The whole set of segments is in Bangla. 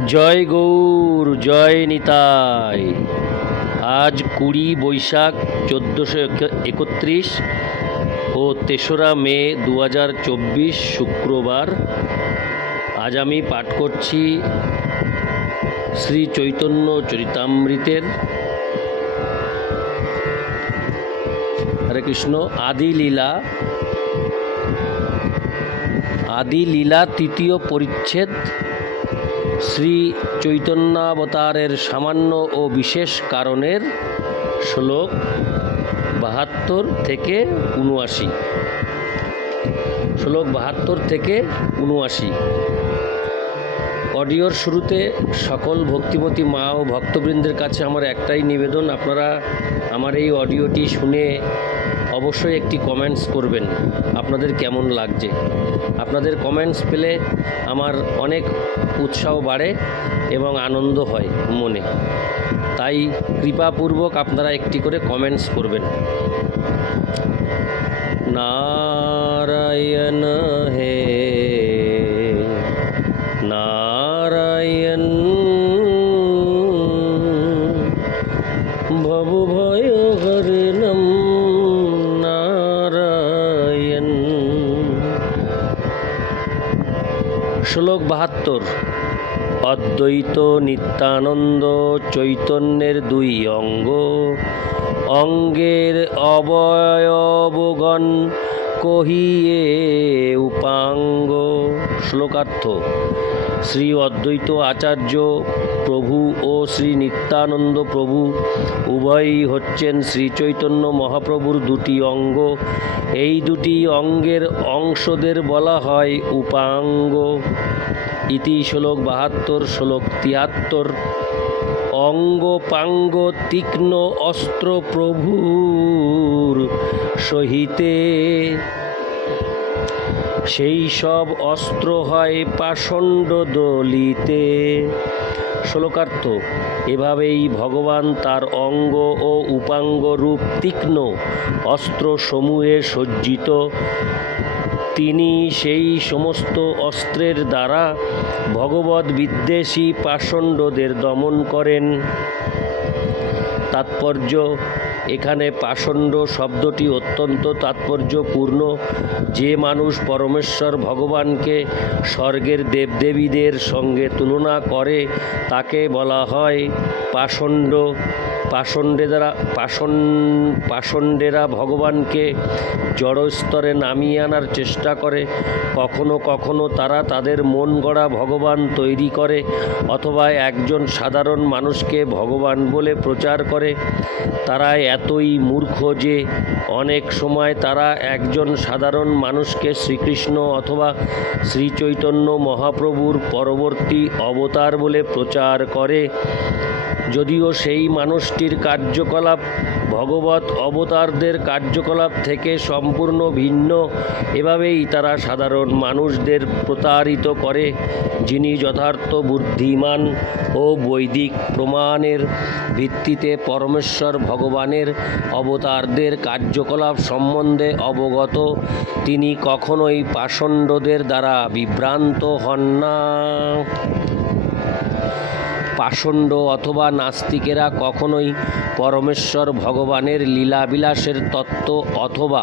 জয় গৌর, জয় নিতাই। আজ কুড়ি বৈশাখ চোদ্দোশো একত্রিশ ও তেসরা মে দু হাজার চব্বিশ শুক্রবার। আজ আমি পাঠ করছি শ্রী চৈতন্য চরিতামৃতের। হরে কৃষ্ণ, আদি লীলা। আদি লীলা তৃতীয় পরিচ্ছেদ। শ্রী চৈতন্যাবতারের সামান্য ও বিশেষ কারণের শ্লোক বাহাত্তর থেকে উনআশি শ্লোক বাহাত্তর থেকে উনআশি অডিওর শুরুতে সকল ভক্তিমতী মা ও ভক্তবৃন্দের কাছে আমার একটাই নিবেদন, আপনারা আমার এই অডিওটি শুনে অবশ্যই একটি কমেন্টস করবেন। আপনাদের কেমন লাগছে? আপনাদের কমেন্টস পেলে আমার অনেক উৎসাহ বাড়ে এবং আনন্দ হয় মনে। তাই কৃপাপূর্বক আপনারা একটি করে কমেন্টস করবেন। নারায়ণ বাহাত্তর। অদ্বৈত নিত্যানন্দ চৈতন্যের দুই অঙ্গ। অঙ্গের অবয়বগণ কহিয়ে উপাঙ্গ। শ্লোকার্থ শ্রী অদ্বৈত আচার্য প্রভু ও শ্রী নিত্যানন্দ প্রভু, উভয়ই হচ্ছেন শ্রী চৈতন্য মহাপ্রভুর দুটি অঙ্গ। এই দুটি অঙ্গের অংশদের বলা হয় উপাঙ্গ। ইতি শ্লোক বাহাত্তর, শ্লোক তিয়াত্তর। অঙ্গ পাঙ্গ তীক্ষ্ণ অস্ত্র প্রভুর সহিতে সেই সব অস্ত্র হয় পাষণ্ড দলিতে। শ্লোকার্থ, এভাবেই ভগবান তার অঙ্গ ও উপাঙ্গ রূপ তীক্ষ্ণ অস্ত্র সমূহে সজ্জিত। তিনি সেই সমস্ত অস্ত্রের দ্বারা ভগবত বিদ্বেষী পাষণ্ডদের দমন করেন। তাৎপর্য এখানে পাষণ্ড শব্দটি অত্যন্ত তাৎপর্যপূর্ণ। যে মানুষ পরমেশ্বর ভগবানকে স্বর্গের দেবদেবীদের সঙ্গে তুলনা করে, তাকে বলা হয় পাষণ্ড। পাষণ্ডেরা পাষণ পাষণ্ডেরা ভগবানকে জড়স্তরে নামিয়ে আনার চেষ্টা করে, কখনো কখনো তারা তাদের মন গড়া ভগবান তৈরি করে অথবা একজন সাধারণ মানুষকে ভগবান বলে প্রচার করে। তারা এতই মূর্খ যে অনেক সময় তারা একজন সাধারণ মানুষকে শ্রীকৃষ্ণ অথবা শ্রীচৈতন্য মহাপ্রভুর পরবর্তী অবতার বলে প্রচার করে। যদিও সেই মানুষটির কার্যকলাপ ভগবত অবতারদের কার্যকলাপ থেকে সম্পূর্ণ ভিন্ন, এভাবেই তারা সাধারণ মানুষদের প্রতারিত করে, যিনি যথার্থ বুদ্ধিমান ও বৈদিক প্রমাণের ভিত্তিতে পরমেশ্বর ভগবানের অবতারদের কার্যকলাপ সম্বন্ধে অবগত, তিনি কখনোই পাষণ্ডদের দ্বারা বিভ্রান্ত হন না। পাষণ্ড অথবা নাস্তিকেরা কখনোই পরমেশ্বর ভগবানের লীলাবিলাসের তত্ত্ব অথবা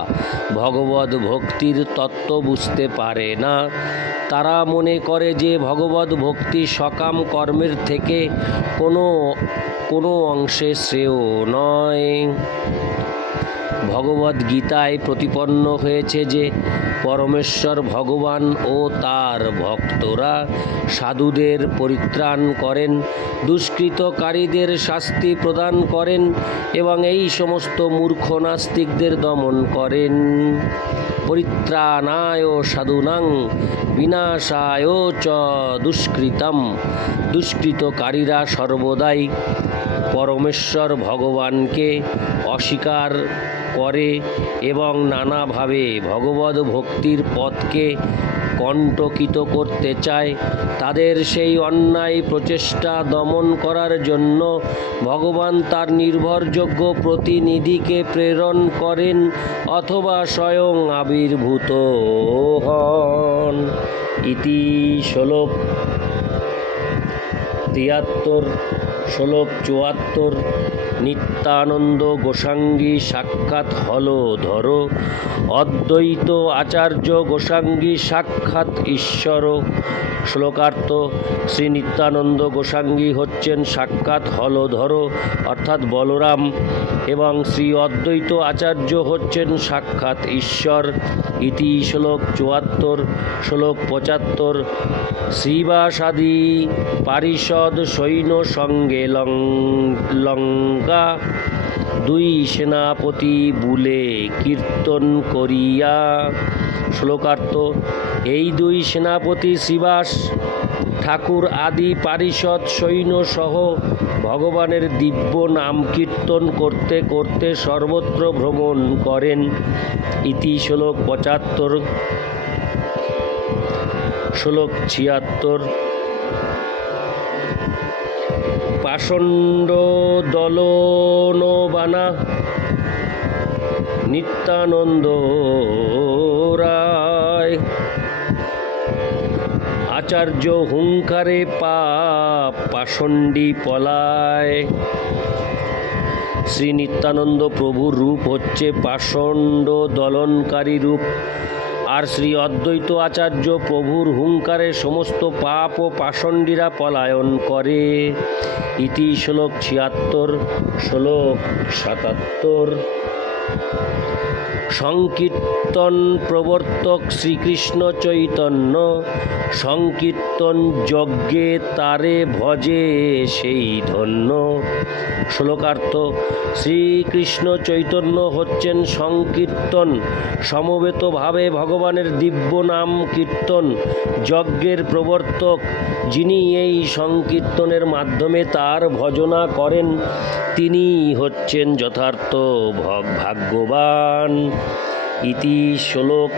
ভগবত ভক্তির তত্ত্ব বুঝতে পারে না। তারা মনে করে যে ভগবত ভক্তি সকাম কর্মের থেকে কোনো কোনো অংশে শ্রেয় নয়। ভগবদ গীতায় প্রতিপন্ন হয়েছে যে পরমেশ্বর ভগবান ও তার ভক্তরা সাধুদের পরিত্রাণ করেন, দুষ্কৃতকারীদের শাস্তি প্রদান করেন এবং এই সমস্ত মূর্খ নাস্তিকদের দমন করেন। পরিত্রাণায় সাধুনাং বিনাশায় চ দুষ্কৃতম, দুষ্কৃতকারীরা সর্বদাই পরমেশ্বর ভগবানকে অস্বীকার করে এবং নানাভাবে ভগবত ভক্তির পথকে কণ্টকিত করতে চায়। তাদের সেই অন্যায় প্রচেষ্টা দমন করার জন্য ভগবান তার নির্ভরযোগ্য প্রতিনিধিকে প্রেরণ করেন অথবা স্বয়ং আবির্ভূত হন। ইতি শ্লোক তিয়াত্তর শ্লোক চুয়াত্তর নিত্যানন্দ গোসাঙ্গী সাক্ষাৎ হল, ধর। অদ্বৈত আচার্য গোসাঙ্গী সাক্ষাৎ ঈশ্বর। শ্লোকার্থ, শ্রী নিত্যানন্দ গোসাঙ্গী হচ্ছেন সাক্ষাৎ হলধর অর্থাৎ বলরাম এবং শ্রী অদ্বৈত আচার্য হচ্ছেন সাক্ষাৎ ঈশ্বর। ইতি শ্লোক চুয়াত্তর শ্লোক পঁচাত্তর শ্রীবাসাদি পারিষদ সৈন্য সঙ্গে লঙ্কা দুই সেনাপতি বুলে কীর্তন করিয়া শ্লোকার্থ, এই দুই সেনাপতি শ্রীবাস ঠাকুর আদি পারিষদ সৈন্য সহ ভগবানের দিব্য নাম কীর্তন করতে করতে সর্বত্র ভ্রমণ করেন। ইতি শ্লোক পঁচাত্তর। শ্লোক ছিয়াত্তর। পাষণ্ড দলনবানা নিত্যানন্দ রায়। আচার্য হুঙ্কারে পাপ পাষণ্ডী পলায়। শ্রী নিত্যানন্দ প্রভুর রূপ হচ্ছে পাষণ্ড দলনকারী রূপ। আর শ্রী অদ্বৈত আচার্য প্রভুর হুঙ্কারে সমস্ত পাপ ও পাষণ্ডীরা পলায়ন করে। ইতি শ্লোক ছিয়াত্তর, শ্লোক সাতাত্তর। সংকীর্তন প্রবর্তক শ্রীকৃষ্ণ চৈতন্য, সংকীর্তন যজ্ঞে তারে ভজে সেই ধন্য। শ্লোকার্থ, শ্রীকৃষ্ণ চৈতন্য হচ্ছেন সংকীর্তন সমবেতভাবে ভগবানের দিব্য নাম কীর্তন, যজ্ঞের প্রবর্তক। যিনি এই সংকীর্তনের মাধ্যমে তার ভজনা করেন তিনি হচ্ছেন যথার্থ ভগ- ভাগ্যবান। ইতি শ্লোক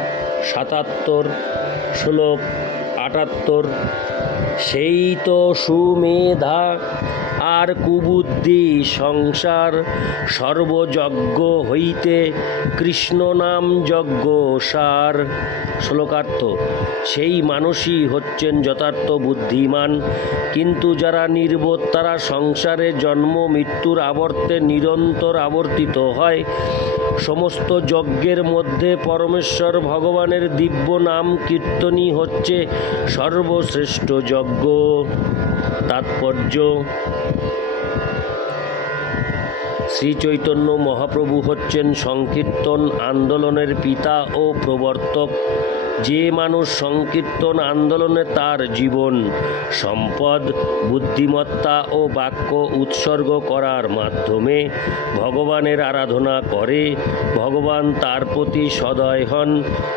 সাতাত্তর শ্লোক আটাত্তর। সেই তো সুমেধা আর কুবুদ্ধি, সংসার সর্বযজ্ঞ হইতে কৃষ্ণ নাম যজ্ঞ সার। শ্লোকার্থ, সেই মানুষই হচ্ছেন যথার্থ বুদ্ধিমান, কিন্তু যারা নির্বোধ, তারা সংসারে জন্ম, মৃত্যুর আবর্তে নিরন্তর আবর্তিত হয়। সমস্ত যজ্ঞের মধ্যে পরমেশ্বর ভগবানের দিব্য নাম কীর্তনই হচ্ছে সর্বশ্রেষ্ঠ যজ্ঞ। তাৎপর্য। শ্রী চৈতন্য মহাপ্রভু হচ্ছেন সংকীর্তন আন্দোলনের পিতা ও প্রবর্তক। যে মানুষ সংকীর্তন আন্দোলনে তার জীবন, সম্পদ, বুদ্ধিমত্তা ও বাক্য উৎসর্গ করার মাধ্যমে ভগবানের আরাধনা করে, ভগবান তার প্রতি সদয় হন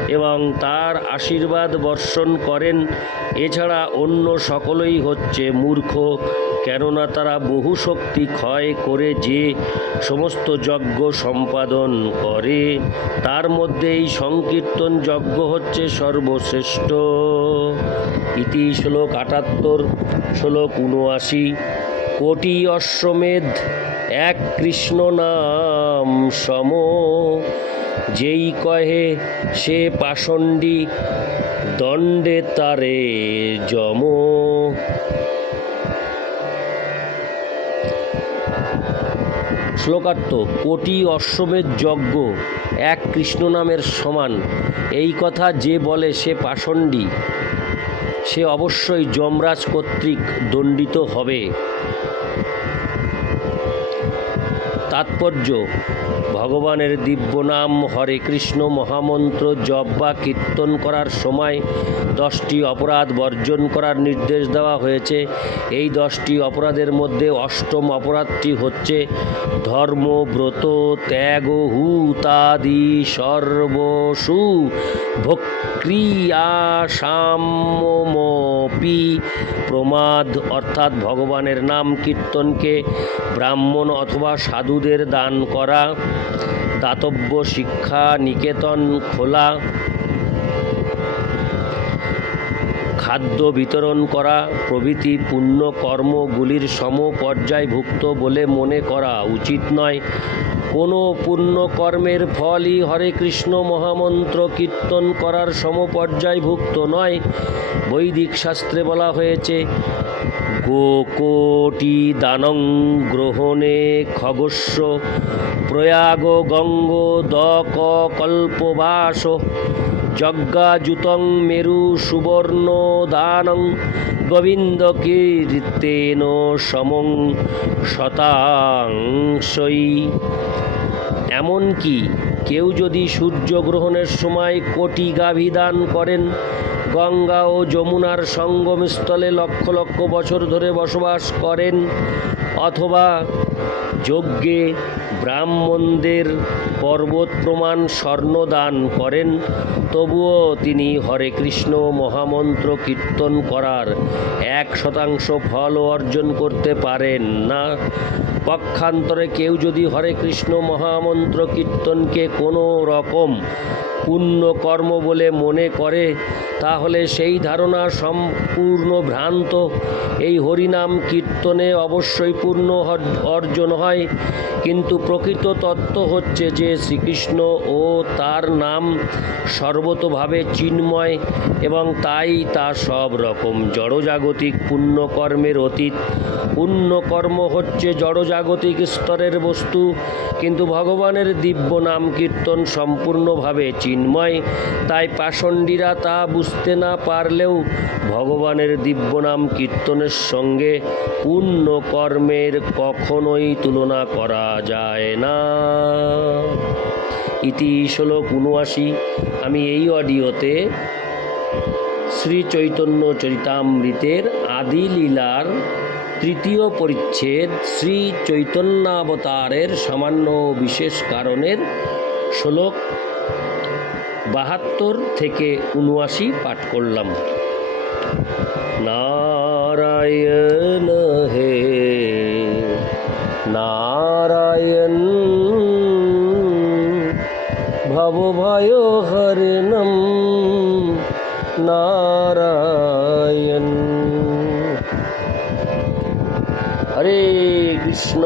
এবং তার আশীর্বাদ বর্ষণ করেন। এছাড়া অন্য সকলেই হচ্ছে মূর্খ, কেননা তারা বহু শক্তি ক্ষয় করে যে সমস্ত যজ্ঞ সম্পাদন করে। তার মধ্যে এই সংকীর্তন যজ্ঞ হচ্ছে সর্বশ্রেষ্ঠ। ইতি শ্লোক আটাত্তর, শ্লোক উনআশি। কোটি অশ্বমেধ, এক কৃষ্ণ নাম সম। যেই কহে, সে পাষণ্ডী, দণ্ডে তারে যম। শ্লোকার্থ, কোটি অশ্বমেধ যজ্ঞ, এক কৃষ্ণ নামের সমান। এই কথা যে বলে সে পাষণ্ডী, সে অবশ্যই যমরাজ কর্তৃক দণ্ডিত হবে। তাৎপর্য ভগবানের দিব্য নাম হরে কৃষ্ণ মহামন্ত্র জপ বা কীর্তন করার সময় দশটি অপরাধ বর্জন করার নির্দেশ দেওয়া হয়েছে। এই দশটি অপরাধের মধ্যে অষ্টম অপরাধটি হচ্ছে ধর্ম, ব্রত, ত্যাগ হুতাদি সর্বসু ভক্রিয়া, সাম্যমপি প্রমাদ, অর্থাৎ ভগবানের নাম কীর্তনকে ব্রাহ্মণ অথবা সাধুদের দান করা। দাতব্য শিক্ষা নিকেতন খোলা, খাদ্য বিতরণ করা, প্রভৃতি পুণ্য কর্মগুলির সমপর্যায়ভুক্ত বলে মনে করা উচিত নয়। কোনো পুণ্য কর্মের ফলই হরে কৃষ্ণ মহামন্ত্র কীর্তন করার সমপর্যায়ভুক্ত নয়। বৈদিক শাস্ত্রে বলা হয়েছে গোকোটি দানং গ্রহণে খগস্য, প্রয়াগ গঙ্গ, দক কল্পবাস, যজ্ঞাযুতং মেরু সুবর্ণ দানং গোবিন্দ কীর্তেন সমং শতাংশই এমনকি কেউ যদি সূর্যগ্রহণের সময় কোটি গাভী দান করেন গঙ্গা ও যমুনার সঙ্গমস্থলে লক্ষ লক্ষ বছর ধরে বসবাস করেন অথবা যজ্ঞে ব্রাহ্মণদের পর্বত প্রমাণ স্বর্ণ দান করেন, তবুও তিনি হরে কৃষ্ণ মহামন্ত্র কীর্তন করার এক শতাংশ ফল অর্জন করতে পারেন না। পক্ষান্তরে কেউ যদি হরে কৃষ্ণ মহামন্ত্র কীর্তনকে কোনো রকম পুণ্য কর্ম বলে মনে করে, তাহলে সেই ধারণা সম্পূর্ণ ভ্রান্ত। এই হরিনাম কীর্তনে অবশ্যই পূর্ণ অর্জন হয়। কিন্তু প্রকৃত তত্ত্ব হচ্ছে যে শ্রীকৃষ্ণ ও তার নাম সর্বতোভাবে চিন্ময় এবং তাই তা সব রকম জড়জাগতিক পুণ্যকর্মের অতীত পুণ্যকর্ম হচ্ছে জড়জাগতিক স্তরের বস্তু, কিন্তু ভগবানের দিব্য নাম কীর্তন সম্পূর্ণভাবে চিন্ময়। তাই পাষণ্ডীরা তা বুঝতে না পারলেও ভগবানের দিব্য নাম কীর্তনের সঙ্গে পুণ্য কর্মের কখনোই তুলনা করা যায় না। ইতি শ্লোক উনআশি। আমি এই অডিওতে শ্রী চৈতন্য চরিতামৃতের আদি লীলার তৃতীয় পরিচ্ছেদ শ্রী চৈতন্যাবতারের সামান্য বিশেষ কারণের শ্লোক বাহাত্তর থেকে উনআশি পাঠ করলাম। নারায়ণ হে, নারায়ণ ভবভয় হরণম নারায়ণ হরে কৃষ্ণ